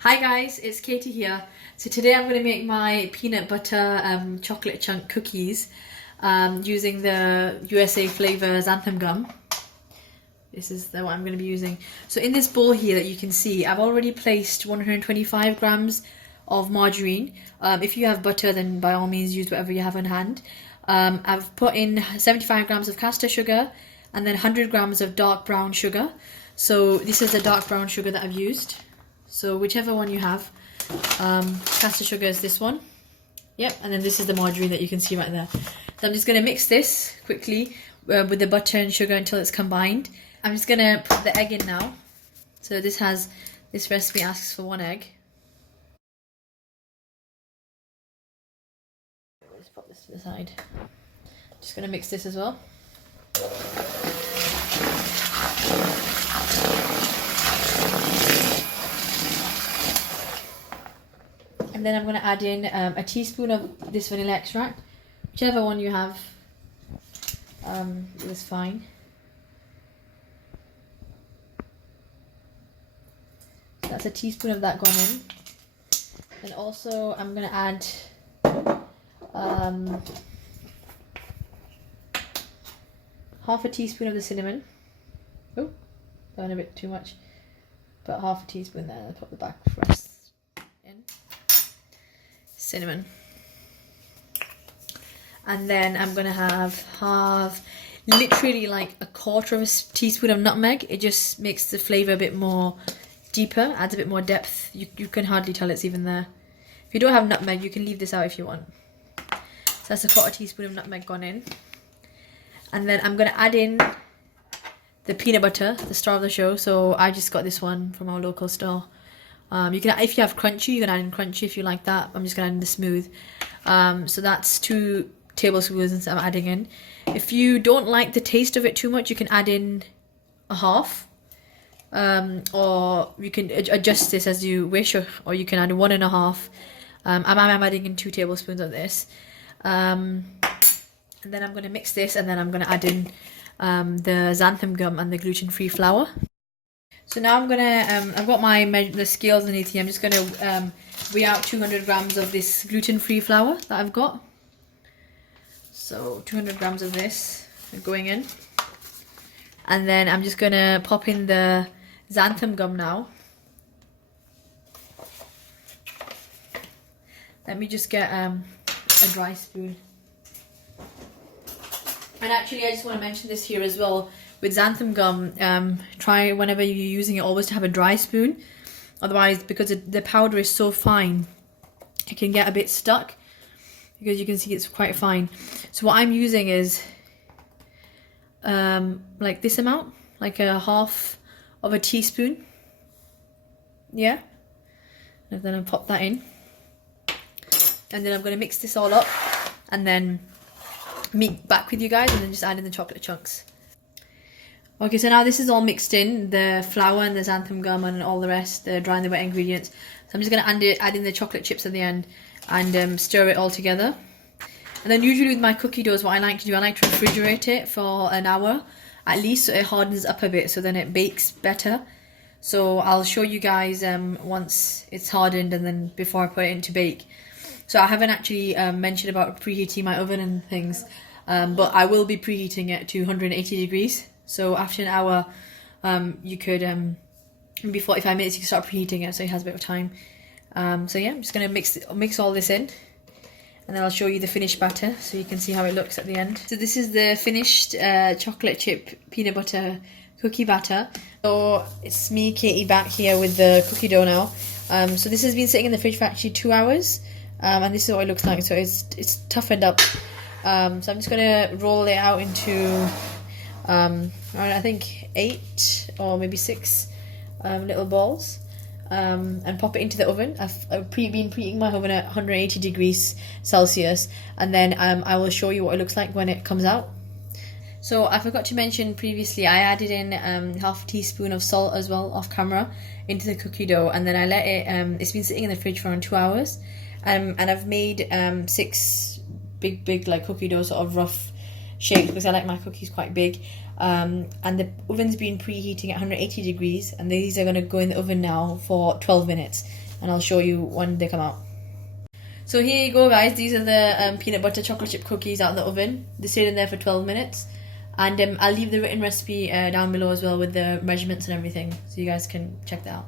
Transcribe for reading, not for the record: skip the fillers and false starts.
Hi guys, it's Katie here. So today I'm going to make my peanut butter chocolate chunk cookies using the USA Flava Xanthan gum. This is what I'm going to be using. So in this bowl here that you can see, I've already placed 125 grams of margarine. If you have butter, then by all means use whatever you have on hand. I've put in 75 grams of caster sugar and then 100 grams of dark brown sugar. So this is the dark brown sugar that I've used. So whichever one you have, caster sugar is this one. Yep, and then this is the margarine that you can see right there. So I'm just going to mix this quickly with the butter and sugar until it's combined. I'm just going to put the egg in now. So this recipe asks for 1 egg. Let's put this to the side. Just going to mix this as well. And then I'm going to add in a teaspoon of this vanilla extract. Whichever one you have is fine. So that's a teaspoon of that gone in. And also I'm going to add half a teaspoon of the cinnamon. Oh, going a bit too much. But half a teaspoon there. I'll put the back rest in. Cinnamon. And then I'm going to have literally like a quarter of a teaspoon of nutmeg. It just makes the flavour a bit more deeper, adds a bit more depth. You can hardly tell it's even there. If you don't have nutmeg, you can leave this out if you want. So that's a quarter teaspoon of nutmeg gone in. And then I'm going to add in the peanut butter, the star of the show. So I just got this one from our local store. You can, if you have crunchy, you can add in crunchy if you like that. I'm just going to add in the smooth. So that's 2 tablespoons that I'm adding in. If you don't like the taste of it too much, you can add in a half. Or you can adjust this as you wish, or you can add 1.5. I'm adding in 2 tablespoons of this. And then I'm going to mix this, and then I'm going to add in the xanthan gum and the gluten-free flour. So now I'm gonna, I've got the scales underneath here. I'm just gonna weigh out 200 grams of this gluten-free flour that I've got. So 200 grams of this going in. And then I'm just gonna pop in the xanthan gum now. Let me just get a dry spoon. And actually I just want to mention this here as well. With xanthan gum, try whenever you're using it always to have a dry spoon. Otherwise, because the powder is so fine, it can get a bit stuck. Because you can see it's quite fine. So what I'm using is like this amount, like a half of a teaspoon. Yeah. And then I'll pop that in. And then I'm going to mix this all up and then meet back with you guys and then just add in the chocolate chunks. Okay, so now this is all mixed in, the flour and the xanthan gum and all the rest, the dry and the wet ingredients. So I'm just going to add in the chocolate chips at the end and stir it all together. And then usually with my cookie doughs, what I like to do, I like to refrigerate it for an hour at least so it hardens up a bit, so then it bakes better. So I'll show you guys once it's hardened and then before I put it in to bake. So I haven't actually mentioned about preheating my oven and things, but I will be preheating it to 180 degrees. So after an hour, you could, maybe 45 minutes, you can start preheating it so it has a bit of time. So yeah, I'm just going to mix all this in. And then I'll show you the finished batter so you can see how it looks at the end. So this is the finished chocolate chip peanut butter cookie batter. So it's me, Katie, back here with the cookie dough now. So this has been sitting in the fridge for actually 2 hours. And this is what it looks like. So it's toughened up. So I'm just going to roll it out into I think 8 or maybe 6 little balls and pop it into the oven. I've been preheating my oven at 180 degrees Celsius, and then I will show you what it looks like when it comes out. So I forgot to mention previously, I added in half a teaspoon of salt as well off camera into the cookie dough, and then I let it, it's been sitting in the fridge for around 2 hours, and I've made 6 big like cookie dough sort of rough shapes because I like my cookies quite big. And the oven's been preheating at 180 degrees, and these are going to go in the oven now for 12 minutes. and I'll show you when they come out. So here you go, guys. These are the peanut butter chocolate chip cookies out of the oven. They stayed in there for 12 minutes. And I'll leave the written recipe down below as well with the measurements and everything, so you guys can check that out.